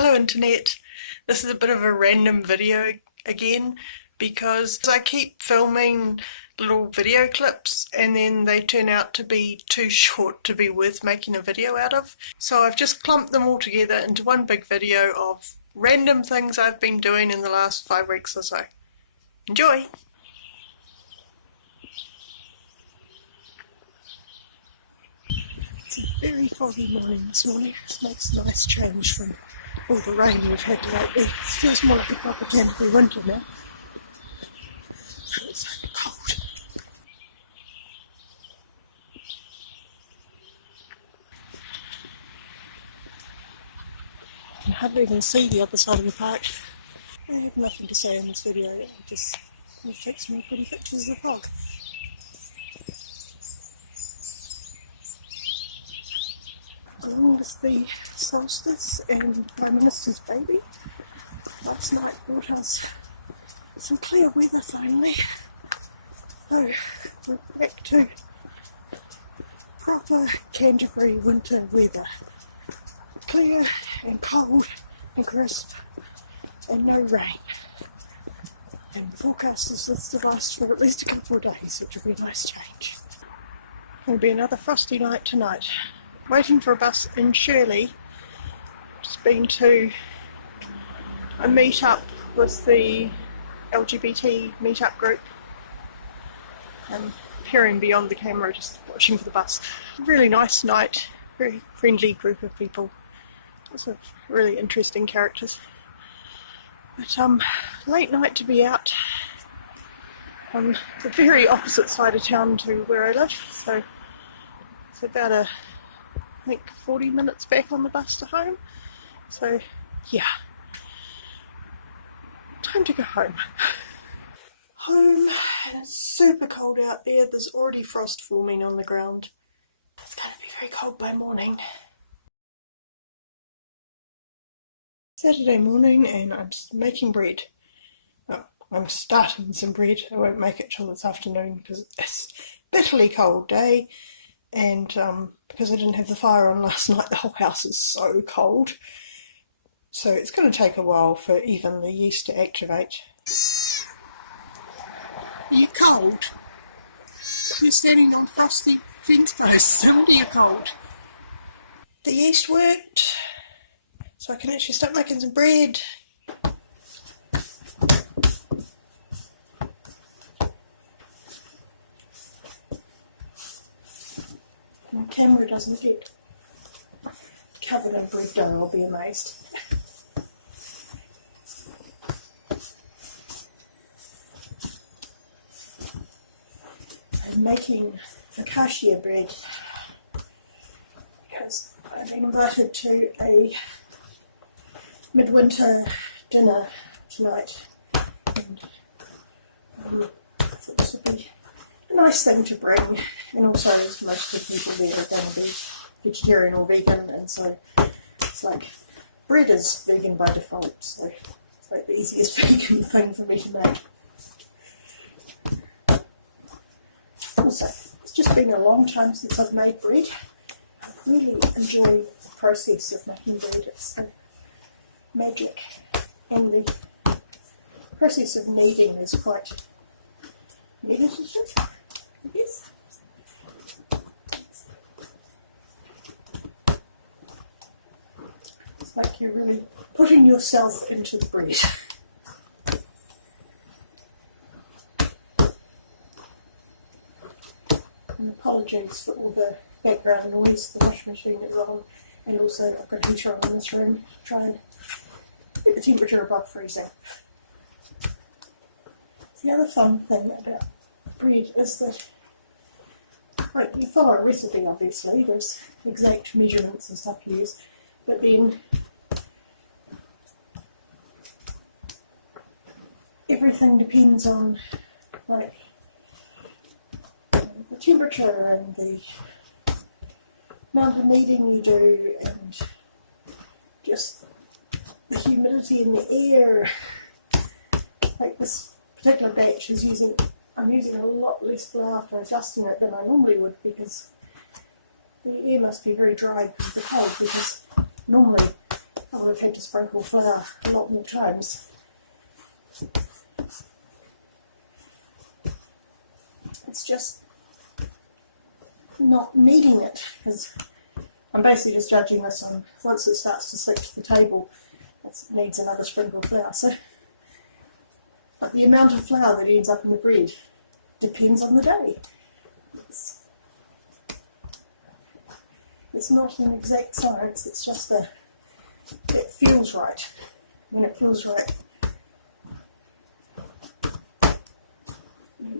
Hello internet, this is a bit of a random video again because I keep filming little video clips and then they turn out to be too short to be worth making a video out of. So I've just clumped them all together into one big video of random things I've been doing in the last 5 weeks or so. Enjoy! It's a very foggy morning this morning. It makes a nice change from all the rain we've had lately. It feels more like a proper Canterbury winter now. It's so cold. I can hardly even see the other side of the park. I have nothing to say in this video, I just want to take some pretty pictures of the fog. Along with the solstice and Prime Minister's baby, last night brought us some clear weather finally. So we're back to proper Canterbury winter weather. Clear and cold and crisp and no rain. And the forecast is this to last for at least a couple of days, which will be a nice change. It'll be another frosty night tonight. Waiting for a bus in Shirley. Just been to a meet-up with the LGBT meet-up group and peering beyond the camera, just watching for the bus. Really nice night, very friendly group of people. Lots of really interesting characters. But late night to be out on the very opposite side of town to where I live, so it's about I think 40 minutes back on the bus to home. So yeah, time to go home. Home, and it's super cold out there. There's already frost forming on the ground. It's going to be very cold by morning. Saturday morning and I'm making bread. Oh, I'm starting some bread. I won't make it till this afternoon because it's a bitterly cold day. And because I didn't have the fire on last night, the whole house is so cold. So it's going to take a while for even the yeast to activate. Are you cold? You're standing on frosty fence posts. No wonder you're cold. The yeast worked, so I can actually start making some bread. My camera doesn't get covered in bread dough, I'll be amazed. I'm making focaccia bread because I've been invited to a midwinter dinner tonight, and I thought this would be a nice thing to bring. And also, as most of the people there are going to be vegetarian or vegan, and so it's like bread is vegan by default, so it's like the easiest vegan thing for me to make. Also, it's just been a long time since I've made bread. I really enjoy the process of making bread. It's the magic, and the process of kneading is quite meditative, I guess. It's like you're really putting yourself into the bread. And apologies for all the background noise. The washing machine is on, and also I've got a heater on in this room to try and get the temperature above freezing. The other fun thing about bread is that, like, you follow a recipe obviously, there's exact measurements and stuff you use, but then everything depends on, like, the temperature and the amount of kneading you do and just the humidity in the air. Like this particular batch is I'm using a lot less flour for adjusting it than I normally would because the air must be very dry because of the cold, because normally I we've had to sprinkle flour a lot more times. It's just not needing it, because I'm basically just judging this on once it starts to stick to the table, it needs another sprinkle of flour. So, but the amount of flour that ends up in the bread depends on the day. It's not an exact science, it's just it feels right. When it feels right,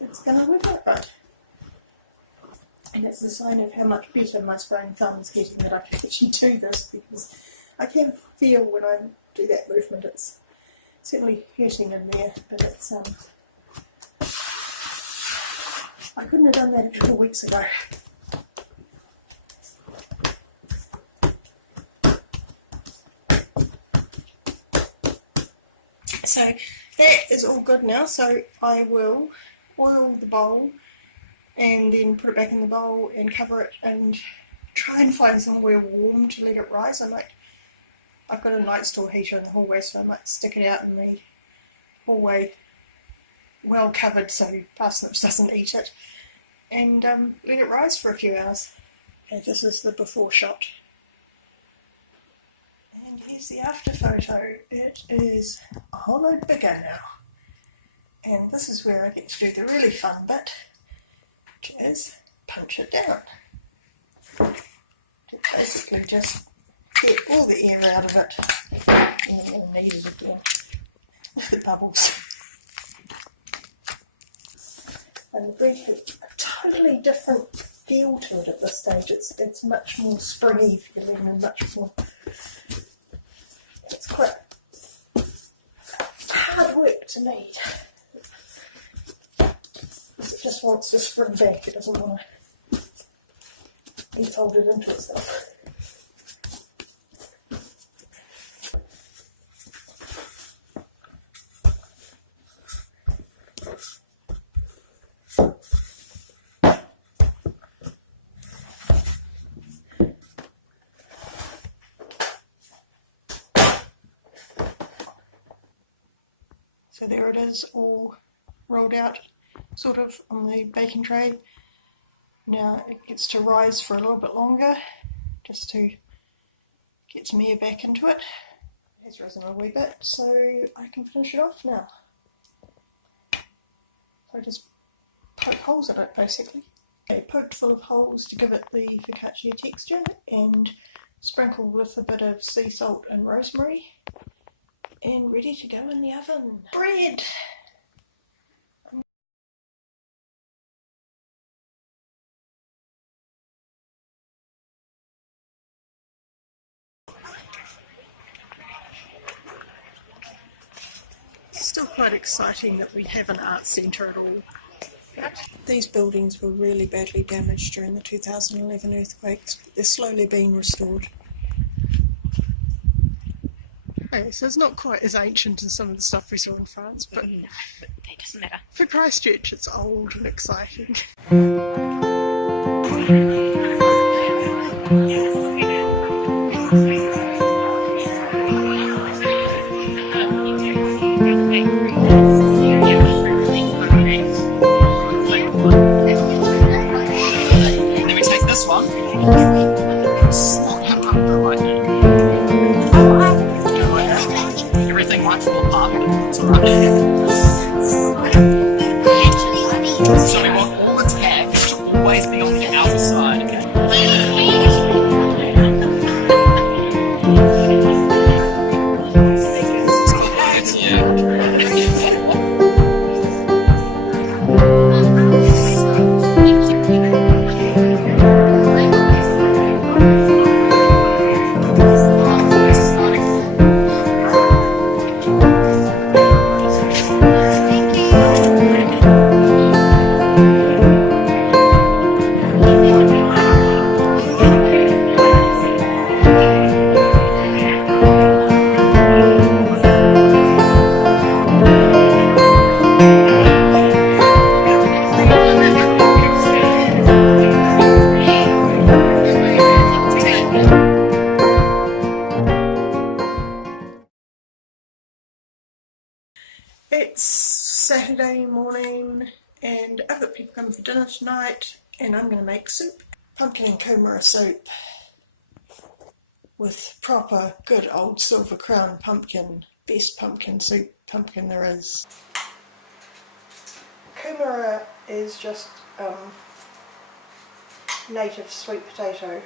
it's going to work out right. And it's a sign of how much better my spraying thumb is getting that I can actually do this, because I can feel when I do that movement, it's certainly hurting in there, but it's I couldn't have done that a couple of weeks ago. So that is all good now, so I will oil the bowl and then put it back in the bowl and cover it and try and find somewhere warm to let it rise. I've got a light store heater in the hallway, so I might stick it out in the hallway well covered so parsnips doesn't eat it, and let it rise for a few hours. Okay, this is the before shot. And here's the after photo. It is a whole lot bigger now. And this is where I get to do the really fun bit, which is punch it down. To basically just get all the air out of it. And I'm going to need it again. The bubbles. And the bread has a totally different feel to it at this stage. It's much more springy feeling and much more... It's quite hard work to knead. It just wants to spring back, it doesn't want to be folded into itself. So there it is, all rolled out sort of on the baking tray. Now it gets to rise for a little bit longer just to get some air back into it. It has risen a wee bit, so I can finish it off now. So I just poke holes in it basically. Okay, poked full of holes to give it the focaccia texture, and sprinkled with a bit of sea salt and rosemary, and ready to go in the oven. Bread! Still quite exciting that we have an art centre at all. These buildings were really badly damaged during the 2011 earthquakes, but they're slowly being restored. Okay, so it's not quite as ancient as some of the stuff we saw in France, but that doesn't matter. For Christchurch it's old and exciting. Then we take this one, slot him under like everything might fall apart, but it's alright. So we want all the tabs to always be on the outer side, okay? It's you. It's Saturday morning and I've got people coming for dinner tonight and I'm going to make soup. Pumpkin and kumara soup with proper good old silver crown pumpkin. Best pumpkin soup pumpkin there is. Kumara is just native sweet potato.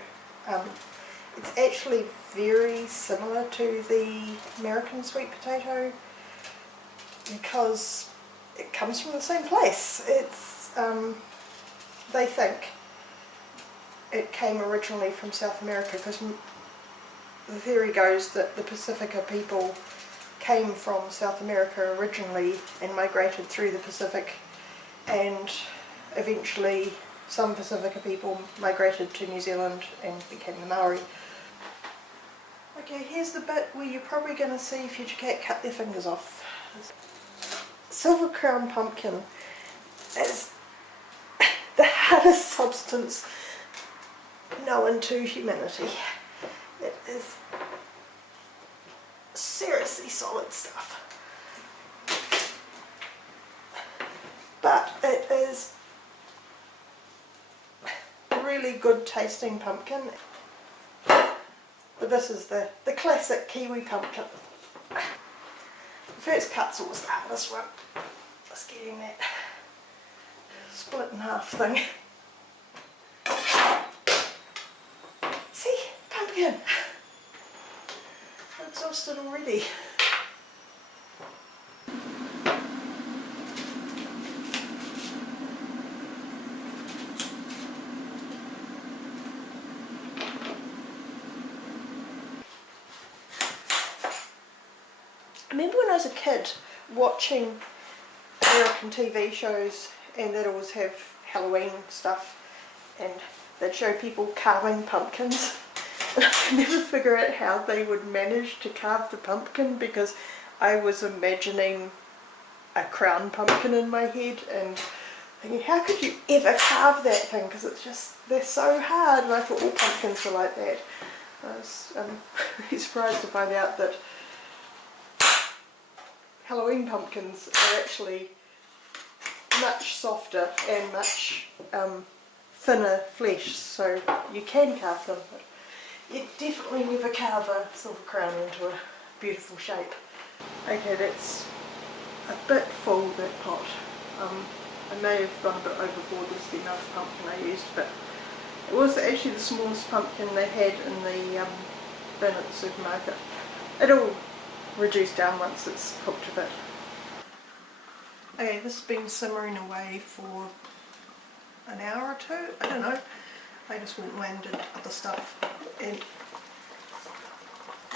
It's actually very similar to the American sweet potato because it comes from the same place. It's they think it came originally from South America because the theory goes that the Pacifica people came from South America originally and migrated through the Pacific, and eventually some Pacifica people migrated to New Zealand and became the Maori. Okay, here's the bit where you're probably going to see if you can't cut their fingers off. Silver crown pumpkin is the hardest substance known to humanity. It is seriously solid stuff. But it is a really good tasting pumpkin. But this is the classic Kiwi pumpkin. The first cut's always the hardest one. Just getting that split in half thing. See? Pumpkin! I'm exhausted already. I remember when I was a kid watching American TV shows and they'd always have Halloween stuff and they'd show people carving pumpkins. And I could never figure out how they would manage to carve the pumpkin because I was imagining a crown pumpkin in my head and thinking, how could you ever carve that thing? Because it's just, they're so hard. And I thought all pumpkins were like that. I was really surprised to find out that Halloween pumpkins are actually much softer and much thinner flesh, so you can carve them, but you definitely never carve a silver crown into a beautiful shape. Okay, that's a bit full, that pot. I may have gone a bit overboard with the amount of pumpkin I used, but it was actually the smallest pumpkin they had in the bin at the supermarket. It'll reduce down once it's cooked a bit. Okay, this has been simmering away for an hour or two, I don't know. I just went away and did other stuff and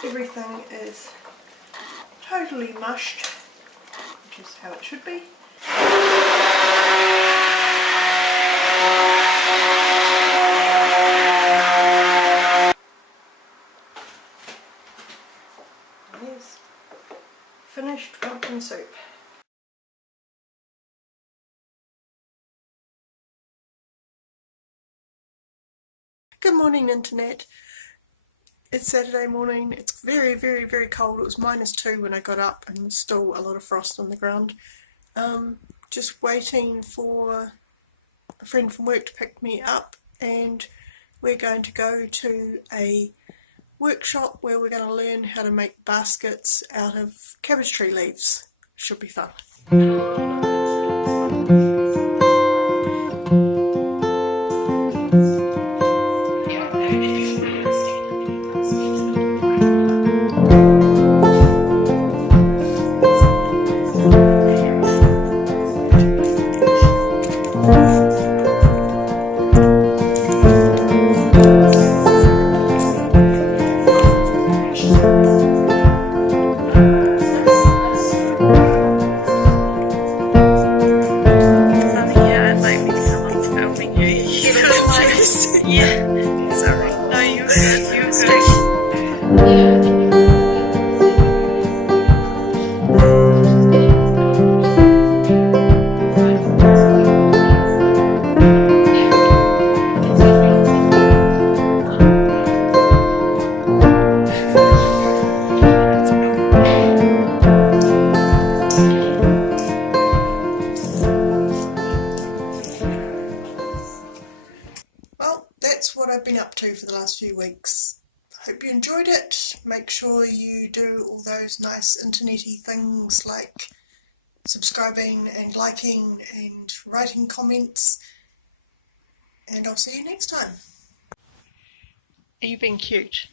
everything is totally mushed, which is how it should be. Here's finished pumpkin soup. Good morning, internet. It's Saturday morning. It's very, very, very cold. It was -2 when I got up and there's still a lot of frost on the ground. Just waiting for a friend from work to pick me up and we're going to go to a workshop where we're going to learn how to make baskets out of cabbage tree leaves. Should be fun. few weeks. Hope you enjoyed it. Make sure you do all those nice internety things like subscribing and liking and writing comments, and I'll see you next time. Are you being cute?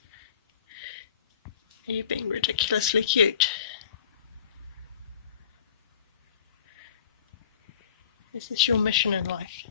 Are you being ridiculously cute? Is this your mission in life?